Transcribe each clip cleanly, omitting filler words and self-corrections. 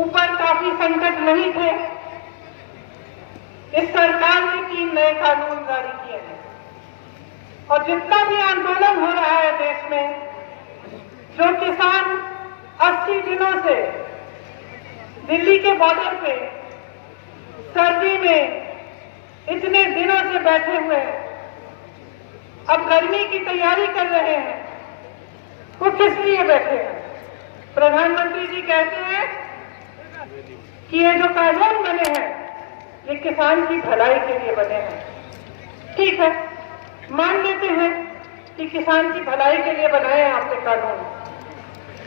ऊपर काफी संकट नहीं थे, इस सरकार ने 3 नए कानून जारी किए हैं। और जितना भी आंदोलन हो रहा है देश में, जो किसान 80 दिनों से दिल्ली के बॉर्डर पे सर्दी में इतने दिनों से बैठे हुए हैं, अब गर्मी की तैयारी कर रहे हैं, वो किस लिए बैठे हैं? प्रधानमंत्री जी कहते हैं कि ये जो कानून बने हैं ये किसान की भलाई के लिए बने हैं। ठीक है, मान लेते हैं कि किसान की भलाई के लिए बनाए हैं आपने कानून।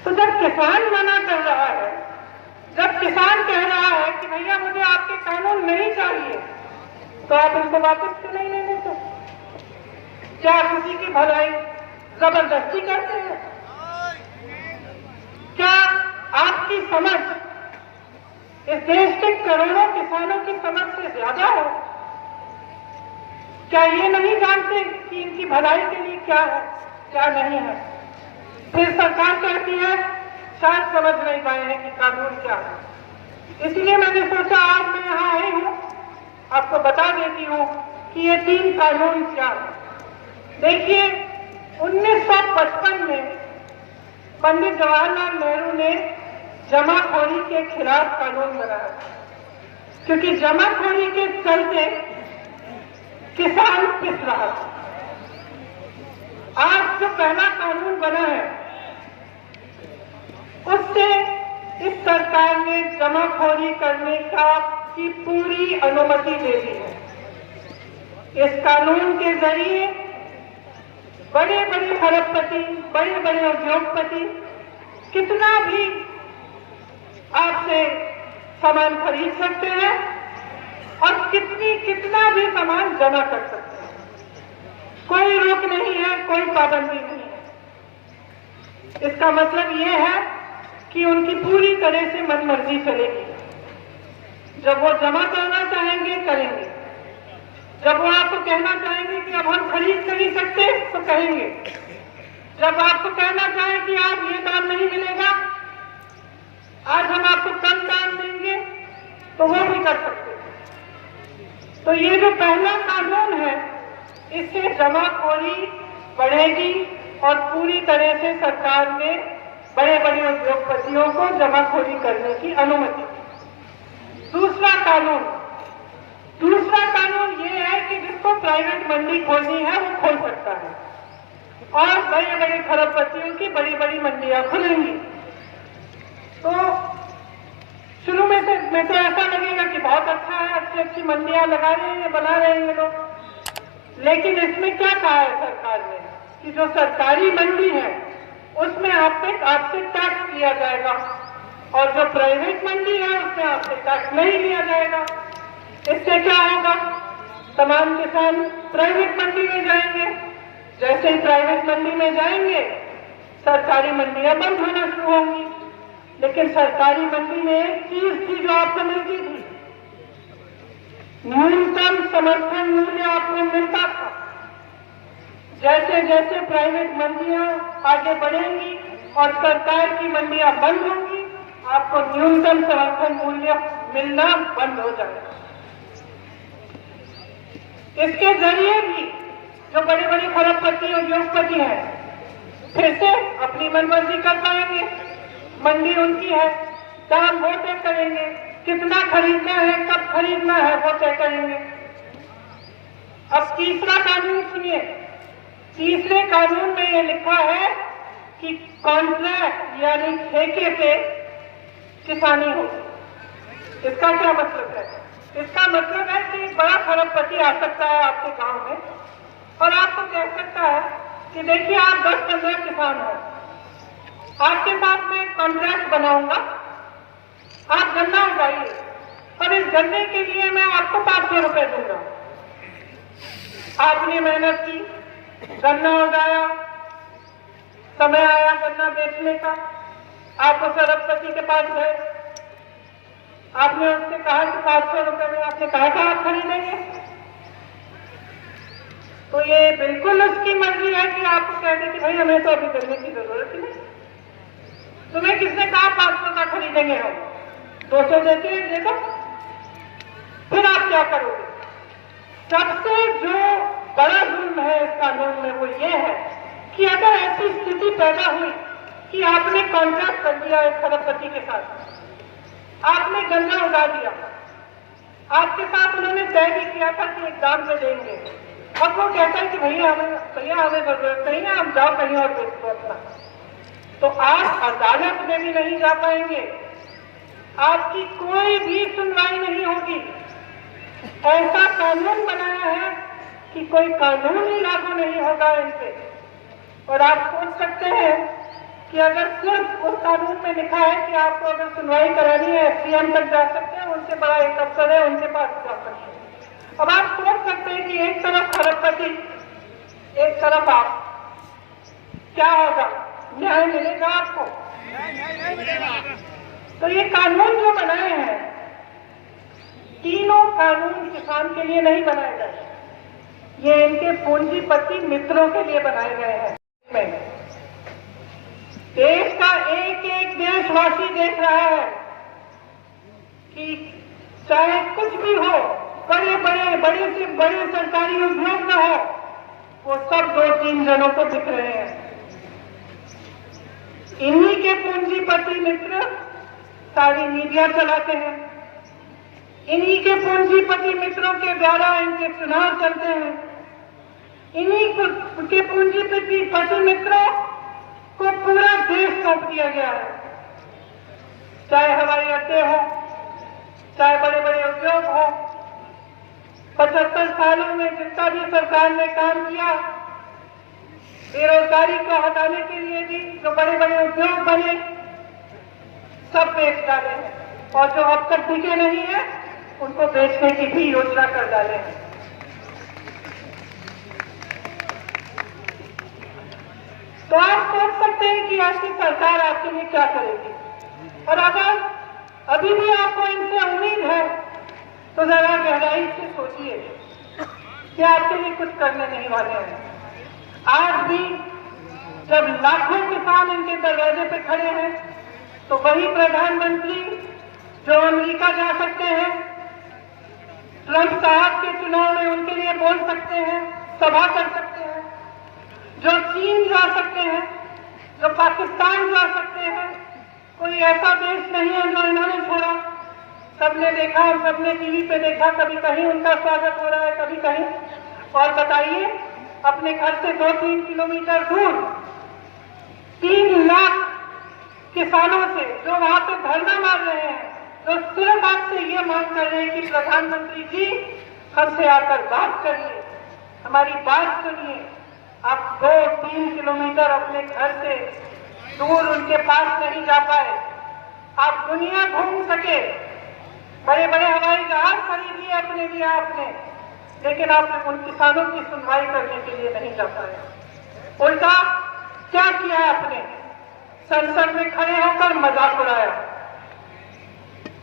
तो जब किसान मना कर रहा है, जब किसान कह रहा है कि भैया मुझे आपके कानून नहीं चाहिए, तो आप इनको वापस क्यों नहीं लेने देते? क्या किसी की भलाई जबरदस्ती करते हैं? क्या आपकी समझ इस देश के करोड़ों किसानों की समझ से ज्यादा है? क्या ये नहीं जानते कि इनकी भलाई के लिए क्या है, क्या नहीं है? फिर सरकार कहती है शायद समझ नहीं पाए हैं कि कानून क्या है। इसलिए मैंने सोचा आज मैं यहाँ आई हूँ, आपको बता देती हूँ कि ये 3 कानून क्या है। देखिए, 1955 में पंडित जवाहरलाल नेहरू ने जमाखोरी के खिलाफ कानून बनाया, क्योंकि जमाखोरी के चलते किसान पिस रहा था। आज जो पहला कानून बना है उससे इस सरकार ने जमाखोरी करने की पूरी अनुमति दे दी है। इस कानून के जरिए बड़े बड़े खरबपति, बड़े बड़े उद्योगपति कितना भी आपसे सामान खरीद सकते हैं और कितना भी सामान जमा कर सकते हैं। कोई रोक नहीं है, कोई पाबंदी नहीं है। इसका मतलब ये है कि उनकी पूरी तरह से मनमर्जी चलेगी। जब वो जमा करना चाहेंगे करेंगे, जब वो आपको कहना चाहेंगे कि अब हम खरीद नहीं सकते तो कहेंगे, जब आपको कहना चाहे कि आज ये दाम नहीं मिलेगा, आज हम आपको कम दाम देंगे, तो वो भी कर सकते हैं। तो ये जो पहला कानून है, इससे जमाखोरी बढ़ेगी और पूरी तरह से सरकार ने बड़े बड़े उद्योगपतियों को जमाखोरी करने की अनुमति दी। दूसरा कानून ये है कि जिसको प्राइवेट मंडी खोलनी है वो खोल सकता है और बड़े बड़े खरबपतियों की बड़ी बड़ी मंडियां खुलेंगी। तो शुरू में तो ऐसा लगेगा कि बहुत अच्छा है, अच्छी अच्छी मंडियां लगा रहे हैं, बना रहे हैं ये लोग। लेकिन इसमें क्या कहा है सरकार ने कि जो सरकारी मंडी है उसमें आपसे टैक्स लिया जाएगा और जो प्राइवेट मंडी है उसमें आपसे टैक्स नहीं लिया जाएगा। इससे क्या होगा? तमाम किसान प्राइवेट मंडी में जाएंगे, जैसे ही प्राइवेट मंडी में जाएंगे सरकारी मंडियां बंद होना शुरू होंगी। लेकिन सरकारी मंडी में एक चीज थी जो आपको मिलती थी, न्यूनतम समर्थन मूल्य आपको मिलता था। जैसे जैसे प्राइवेट मंडियां आगे बढ़ेंगी और सरकार की मंडियां बंद होंगी, आपको न्यूनतम समर्थन मूल्य मिलना बंद हो जाएगा। इसके जरिए भी जो बड़े बड़े खरबपति उद्योगपति हैं फिर से अपनी मनमर्जी कर पाएंगे। मंडी उनकी है, दाम वो तय करेंगे, कितना खरीदना है, कब खरीदना है वो तय करेंगे। अब तीसरा कानून सुनिए। तीसरे कानून में ये लिखा है कि कॉन्ट्रैक्ट यानी ठेके से किसानी होगी। इसका क्या मतलब है? इसका मतलब है कि एक बड़ा खरबपति आ सकता है आपके गांव में और आपको कह सकता है कि देखिए आप 10-15 किसान हो, आपके साथ मैं कॉन्ट्रैक्ट बनाऊंगा, आप गन्ना उगाइए और इस गन्ने के लिए मैं आपको 500 रुपए दूंगा। आपने मेहनत की, गन्ना उगाया, समय आया गन्ना बेचने का, आप उस खरबपति के पास गए, आपने उससे कहा कि 500 रुपए में, आपने कहा था आप खरीदेंगे, तो ये बिल्कुल उसकी मर्जी है कि आपको कह दे कि भाई हमें तो अभी गन्ने की जरूरत ही नहीं। तुम्हें किसने कहा 500 का खरीदेंगे हम? 200 देते हैं, दे दो। फिर आप क्या करोगे? सबसे जो बड़ा जुल्म है इस कानून में वो ये है कि अगर ऐसी स्थिति पैदा हुई कि आपने कॉन्ट्रैक्ट कर दिया एक खरबपति के साथ, आपने गंगा उड़ा दिया, आपके साथ उन्होंने तय भी किया था कि एक दाम पे देंगे, अब वो कहता है कि भैया हमें जरूरत नहीं है, हम जाओ कहीं और बेच दो अपना, तो आप अदालत में भी नहीं जा पाएंगे, आपकी कोई भी सुनवाई नहीं होगी। ऐसा कानून बनाया है कि कोई कानून ही लागू नहीं होगा इन पे। और आप सोच सकते हैं कि अगर सिर्फ उस कानून में लिखा है कि आपको अगर सुनवाई करानी है एसडीएम तक जा सकते हैं, उनसे बड़ा एक अफसर है उनके पास जा सकते हैं। अब आप सोच सकते हैं कि एक तरफ खरबपति, एक तरफ आप, क्या होगा? न्याय मिलेगा आपको? तो ये कानून जो बनाए हैं, तीनों कानून किसान के लिए नहीं बनाए गए, ये इनके पूंजीपति मित्रों के लिए बनाए गए हैं। देश का एक एक देशवासी देख रहा है कि चाहे कुछ भी हो, बड़े से बड़े सरकारी उद्योग न हो, वो सब 2-3 जनों को दिख रहे हैं। इन्हीं के पूंजीपति मित्र सारी मीडिया चलाते हैं, इन्हीं के पूंजीपति मित्रों के द्वारा इनके चुनाव चलते हैं, इन्हीं के पूंजीपति मित्रों को पूरा देश सौंप दिया गया है। चाहे हवाई अड्डे हो, चाहे बड़े बड़े उद्योग हो, 75 सालों में जितना भी सरकार ने काम किया, बेरोजगारी को हटाने के लिए भी जो बड़े बड़े उद्योग बने, सब बेच डाले हैं, और जो अब तक बिके नहीं है उनको बेचने की भी योजना कर डाले हैं। तो आप सोच सकते हैं कि आज की सरकार आपके लिए क्या करेगी। और अगर अभी भी आपको इनसे उम्मीद है तो जरा गहराई से सोचिए कि आपके लिए कुछ करने नहीं वाले हैं। आज भी जब लाखों किसान इनके दरवाजे पे खड़े हैं, तो वही प्रधानमंत्री जो अमेरिका जा सकते हैं, ट्रंप साहब के चुनाव में उनके लिए बोल सकते हैं, सभा कर सकते हैं, जो चीन जा सकते हैं, जो पाकिस्तान जा सकते हैं, कोई ऐसा देश नहीं है जो इन्होंने छोड़ा। सबने देखा, सबने टीवी पे देखा, कभी कहीं उनका स्वागत हो रहा है, कभी कहीं। और बताइए, अपने घर से 2-3 किलोमीटर दूर 3 लाख किसानों से जो वहां पे धरना मार रहे हैं, तो सिर्फ आपसे ये मांग कर रहे हैं कि प्रधानमंत्री जी हमसे आकर बात करिए, हमारी बात सुनिए। आप 2-3 किलोमीटर अपने घर से दूर उनके पास नहीं जा पाए, आप दुनिया घूम सके, बड़े बड़े हवाई जहाज खरीद लिए अपने लिए आपने, लेकिन आप उन किसानों की सुनवाई करने के लिए नहीं जा पाए। उल्टा क्या किया आपने? संसद में खड़े होकर मजाक उड़ाया।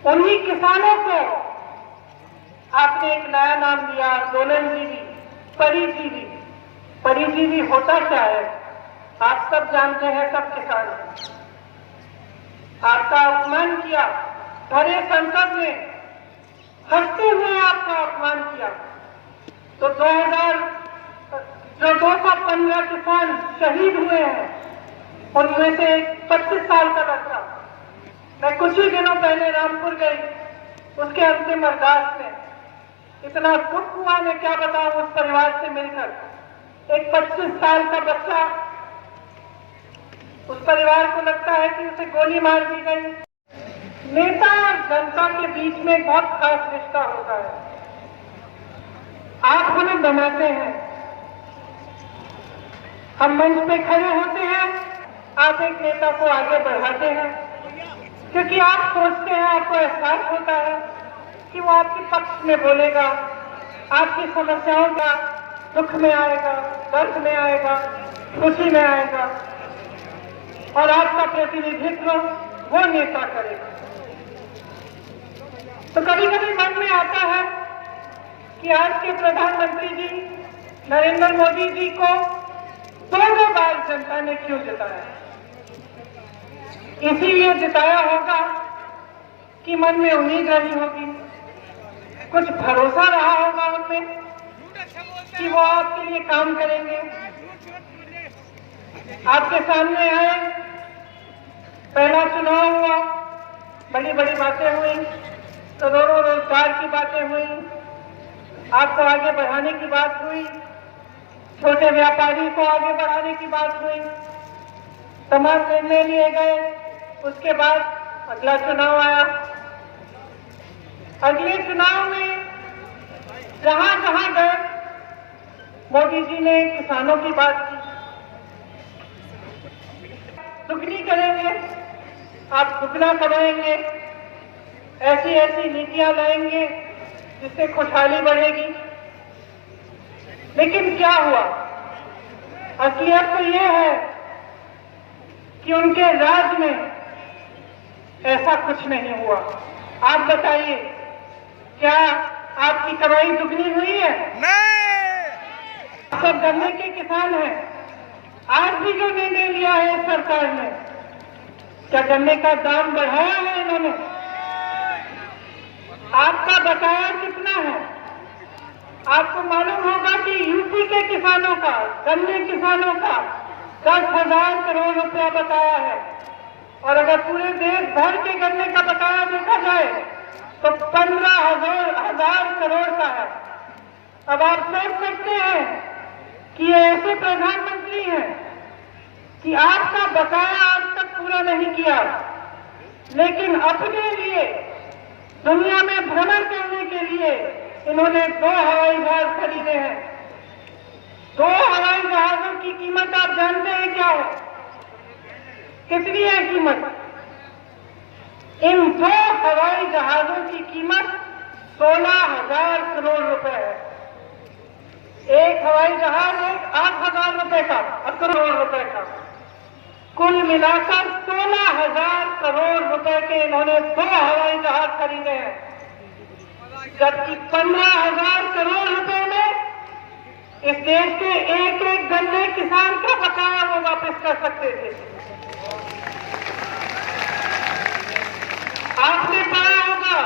उन्हीं किसानों को आपने एक नया नाम दिया, आंदोलनजीवी, परिजीवी। परिजीवी होता क्या है? आप सब जानते हैं, सब किसान। आपका अपमान किया, भरे संसद में हंसते हुए आपका अपमान किया। तो 215 किसान शहीद हुए हैं, उनमें से 25 साल का लड़का। मैं कुछ ही दिनों पहले रामपुर गई, उसके अंतिम अरदास में इतना दुख हुआ, मैं क्या बताऊं उस परिवार से मिलकर। एक 25 साल का बच्चा, उस परिवार को लगता है कि उसे गोली मार दी गई। नेता और जनता के बीच में एक बहुत खास रिश्ता होता है। आप हमें बनाते हैं, हम मंच पे खड़े होते हैं, आप एक नेता को आगे बढ़ाते हैं, क्योंकि आप सोचते हैं, आपको एहसास होता है कि वो आपके पक्ष में बोलेगा, आपकी समस्याओं का दुख में आएगा, दर्द में आएगा, खुशी में आएगा, और आपका प्रतिनिधित्व वो नेता करेगा। तो कभी कभी मन में आता है कि आज के प्रधानमंत्री जी नरेंद्र मोदी जी को 2 बार जनता ने क्यों जिताया? इसीलिए जिताया होगा कि मन में उम्मीद रही होगी, कुछ भरोसा रहा होगा उनमें कि वो आपके लिए काम करेंगे। आपके सामने आए, पहला चुनाव हुआ, बड़ी बड़ी बातें हुई, करोड़ों रोजगार की बातें हुई, आपको आगे बढ़ाने की बात हुई, छोटे व्यापारी को आगे बढ़ाने की बात हुई, तमाम निर्णय लिए गए। उसके बाद अगला चुनाव आया। अगले चुनाव में जहां जहां गए, मोदी जी ने किसानों की बात की, दुगनी करेंगे, आप दुगना कमाएंगे, ऐसी ऐसी नीतियां लाएंगे जिससे खुशहाली बढ़ेगी। लेकिन क्या हुआ? असलियत तो यह है कि उनके राज में ऐसा कुछ नहीं हुआ। आप बताइए, क्या आपकी कमाई दुगनी हुई है? नहीं। सब गन्ने के किसान हैं। आज भी जो निर्णय लिया है सरकार ने, क्या गन्ने का दाम बढ़ाया है इन्होंने? आपका बकाया कितना है? आपको मालूम होगा कि यूपी के किसानों का, गन्ने किसानों का 10,000 करोड़ रुपया बकाया है, और अगर पूरे देश भर के गन्ने का बकाया देखा जाए तो 15,000 करोड़ का है। अब आप सोच सकते हैं कि ये ऐसे प्रधानमंत्री हैं कि आपका बकाया आज तक पूरा नहीं किया, लेकिन अपने लिए दुनिया में भ्रमण करने के लिए इन्होंने 2 हवाई जहाज खरीदे हैं। 2 हवाई जहाजों की कीमत आप जानते हैं क्या है? कितनी है कीमत? इन 2 हवाई जहाजों की कीमत 16,000 करोड़ रुपए है। एक हवाई जहाज 8,000 रुपए का, करोड़ रुपए का, कुल मिलाकर 16,000 करोड़ रुपए के इन्होंने 2 हवाई जहाज खरीदे हैं, जबकि 15,000 करोड़ रुपए में इस देश के एक एक गन्ने किसान का बकाया वो वापस कर सकते थे। आपने पढ़ा होगा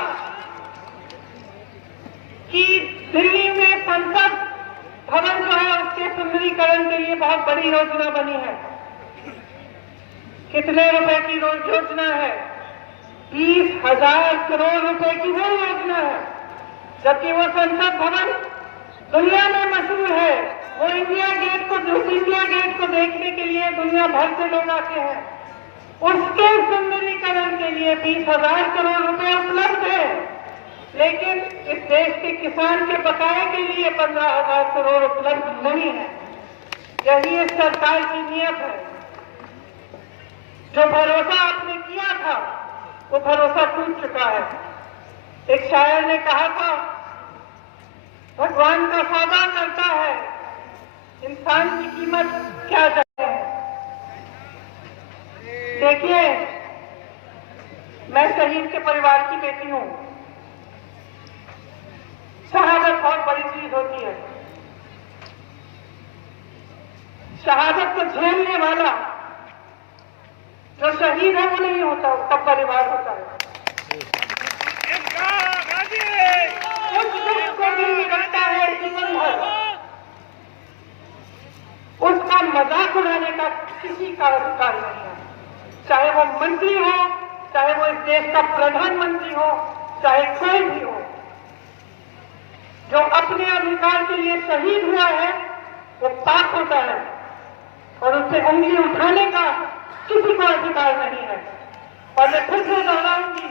कि दिल्ली में संसद भवन जो है उसके सुंदरीकरण के लिए बहुत बड़ी योजना बनी है। कितने रुपए की योजना है? 20,000 करोड़ रुपए की वो योजना है, जबकि वो संसद भवन दुनिया में मशहूर है। वो इंडिया गेट को देखने के लिए दुनिया भर से लोग आते हैं। उसके सुंदरीकरण के लिए 20,000 करोड़ रुपए उपलब्ध है, लेकिन इस देश के किसान के बकाये के लिए 15,000 करोड़ उपलब्ध नहीं है। यही इस सरकार की नीयत है। जो भरोसा आपने किया था वो भरोसा टूट चुका है। एक शायर ने कहा था, भगवान का सौदा करता है, इंसान की कीमत क्या जाए। देखिए, मैं शहीद के परिवार की बेटी हूं। शहादत बहुत बड़ी चीज होती है। शहादत को झेलने वाला जो शहीद है वो नहीं होता, उसका परिवार होता है। उस दुख को दिल में रखता है जीवन भर। उसका मजाक उड़ाने का किसी का अधिकार नहीं है, चाहे वो मंत्री हो, चाहे वो इस देश का प्रधानमंत्री हो, चाहे कोई भी हो। जो अपने अधिकार के लिए शहीद हुआ है वो पाप होता है, और उससे उंगली उठाने का किसी को अधिकार नहीं है। और मैं फिर से दोहराऊंगी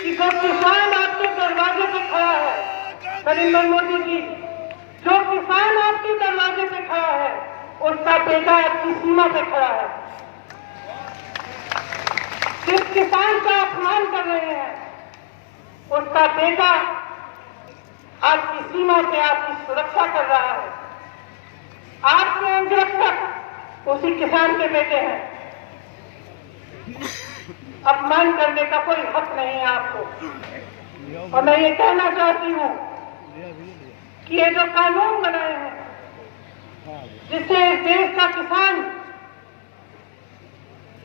कि जो किसान आपके दरवाजे पे खड़ा है, नरेंद्र मोदी जी, जो किसान आपके दरवाजे पे खड़ा है, उसका बेटा आपकी सीमा पे खड़ा है। जिस किसान का अपमान कर रहे हैं, उसका बेटा आपकी सीमा पे आपकी सुरक्षा कर रहा है। आपके अंगरक्षक उसी किसान के बेटे हैं। अपमान करने का कोई हक नहीं है आपको। और मैं ये कहना चाहती हूं कि ये जो कानून बनाए हैं, जिससे इस देश का किसान,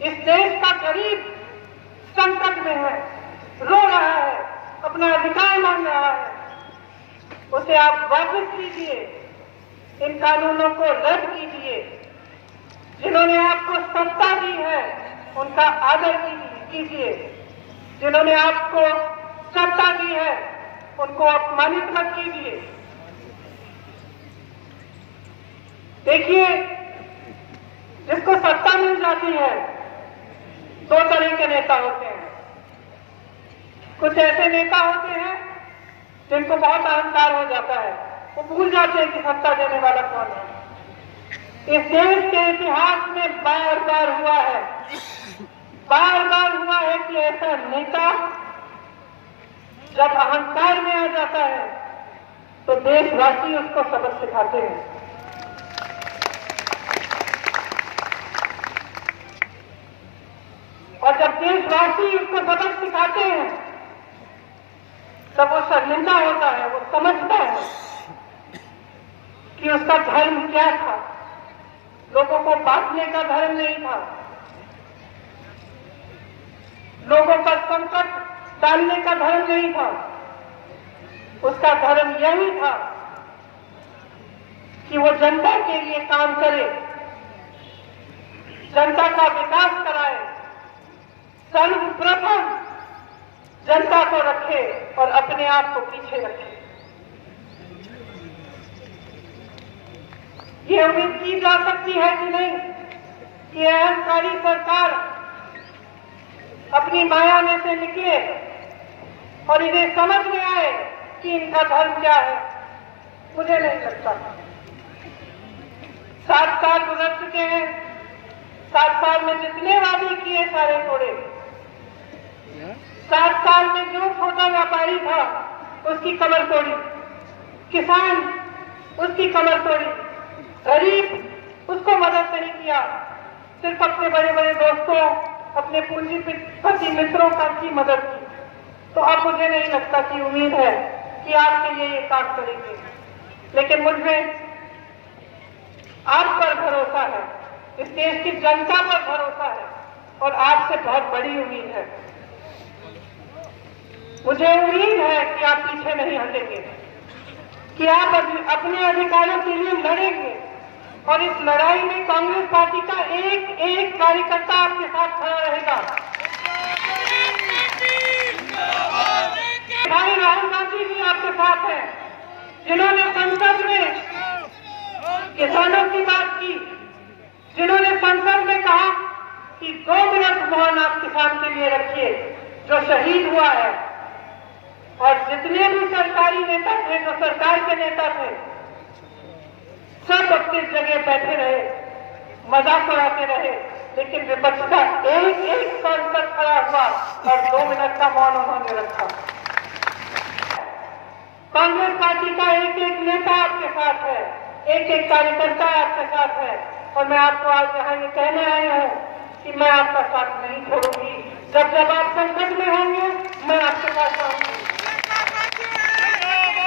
इस देश का गरीब संकट में है, रो रहा है, अधिकार मांग रहा है उसे आप वापस कीजिए, इन कानूनों को रद्द कीजिए। जिन्होंने आपको सत्ता दी है उनका आदर कीजिए, जिन्होंने आपको सत्ता दी है उनको अपमानित मत कीजिए। देखिए, जिसको सत्ता मिल जाती है दो तरह के नेता होते हैं। कुछ ऐसे नेता होते हैं जिनको बहुत अहंकार हो जाता है, वो भूल जाते हैं कि सत्ता देने वाला कौन है। इस देश के इतिहास में बार बार हुआ है कि ऐसा नेता जब अहंकार में आ जाता है तो देशवासी उसको सबक सिखाते हैं। और जब देशवासी उसको सबक सिखाते हैं तब वो शर्मिंदा होता है, वो समझता है कि उसका धर्म क्या था। लोगों को बांटने का धर्म नहीं था, लोगों पर संकट डालने का धर्म नहीं था। उसका धर्म यही था कि वो जनता के लिए काम करे, जनता का विकास कराए, सर्वप्रथम जनता को रखे और अपने आप को पीछे रखे। ये उम्मीद की जा सकती है कि नहीं कि अहंकारी सरकार अपनी माया में से निकले और इन्हें समझ में आए कि इनका धर्म क्या है? मुझे नहीं लगता। 7 साल गुजर चुके हैं, 7 साल में जितने वादे किए सारे तोड़े। 7 साल में जो छोटा व्यापारी था उसकी कमर तोड़ी, किसान उसकी कमर तोड़ी, गरीब उसको मदद नहीं किया, सिर्फ अपने बड़े बड़े दोस्तों, अपने पूंजीपति मित्रों का की मदद की। तो अब मुझे नहीं लगता कि उम्मीद है कि आपके लिए ये काम करेंगे, लेकिन मुझे आप पर भरोसा है, इस देश की जनता पर भरोसा है और आपसे बहुत बड़ी उम्मीद है। मुझे उम्मीद है कि आप पीछे नहीं हटेंगे, कि आप अपने अधिकारों के लिए लड़ेंगे और इस लड़ाई में कांग्रेस पार्टी का एक एक कार्यकर्ता आपके साथ खड़ा रहेगा। भाई राहुल गांधी जी आपके साथ हैं, जिन्होंने संसद में किसानों की बात की, जिन्होंने संसद में कहा कि 2 मिनट मौन आप किसान के लिए रखिए जो शहीद हुआ है। और जितने भी सरकारी नेता थे, जो सरकार के नेता थे, सब अपनी जगह बैठे रहे, मजाक उड़ाते रहे, लेकिन विपक्ष का एक एक स्तर पर खड़ा हुआ और 2 मिनट का मौन उन्होंने रखा। कांग्रेस पार्टी का एक एक नेता आपके साथ है, एक एक कार्यकर्ता आपके साथ है और मैं आपको आज यहाँ ये कहने आई हूँ कि मैं आपका साथ नहीं छोड़ूंगी। जब जब आप संकट में होंगे मैं आपके पास आऊंगी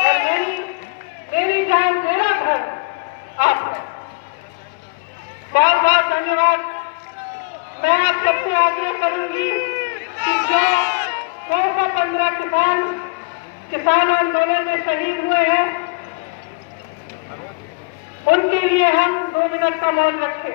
और मेरी जान, मेरा घर आप है। बहुत बहुत धन्यवाद। मैं आप सबसे आग्रह करूंगी कि जो 215 किसान आंदोलन में शहीद हुए हैं उनके लिए हम 2 मिनट का मौन रखें।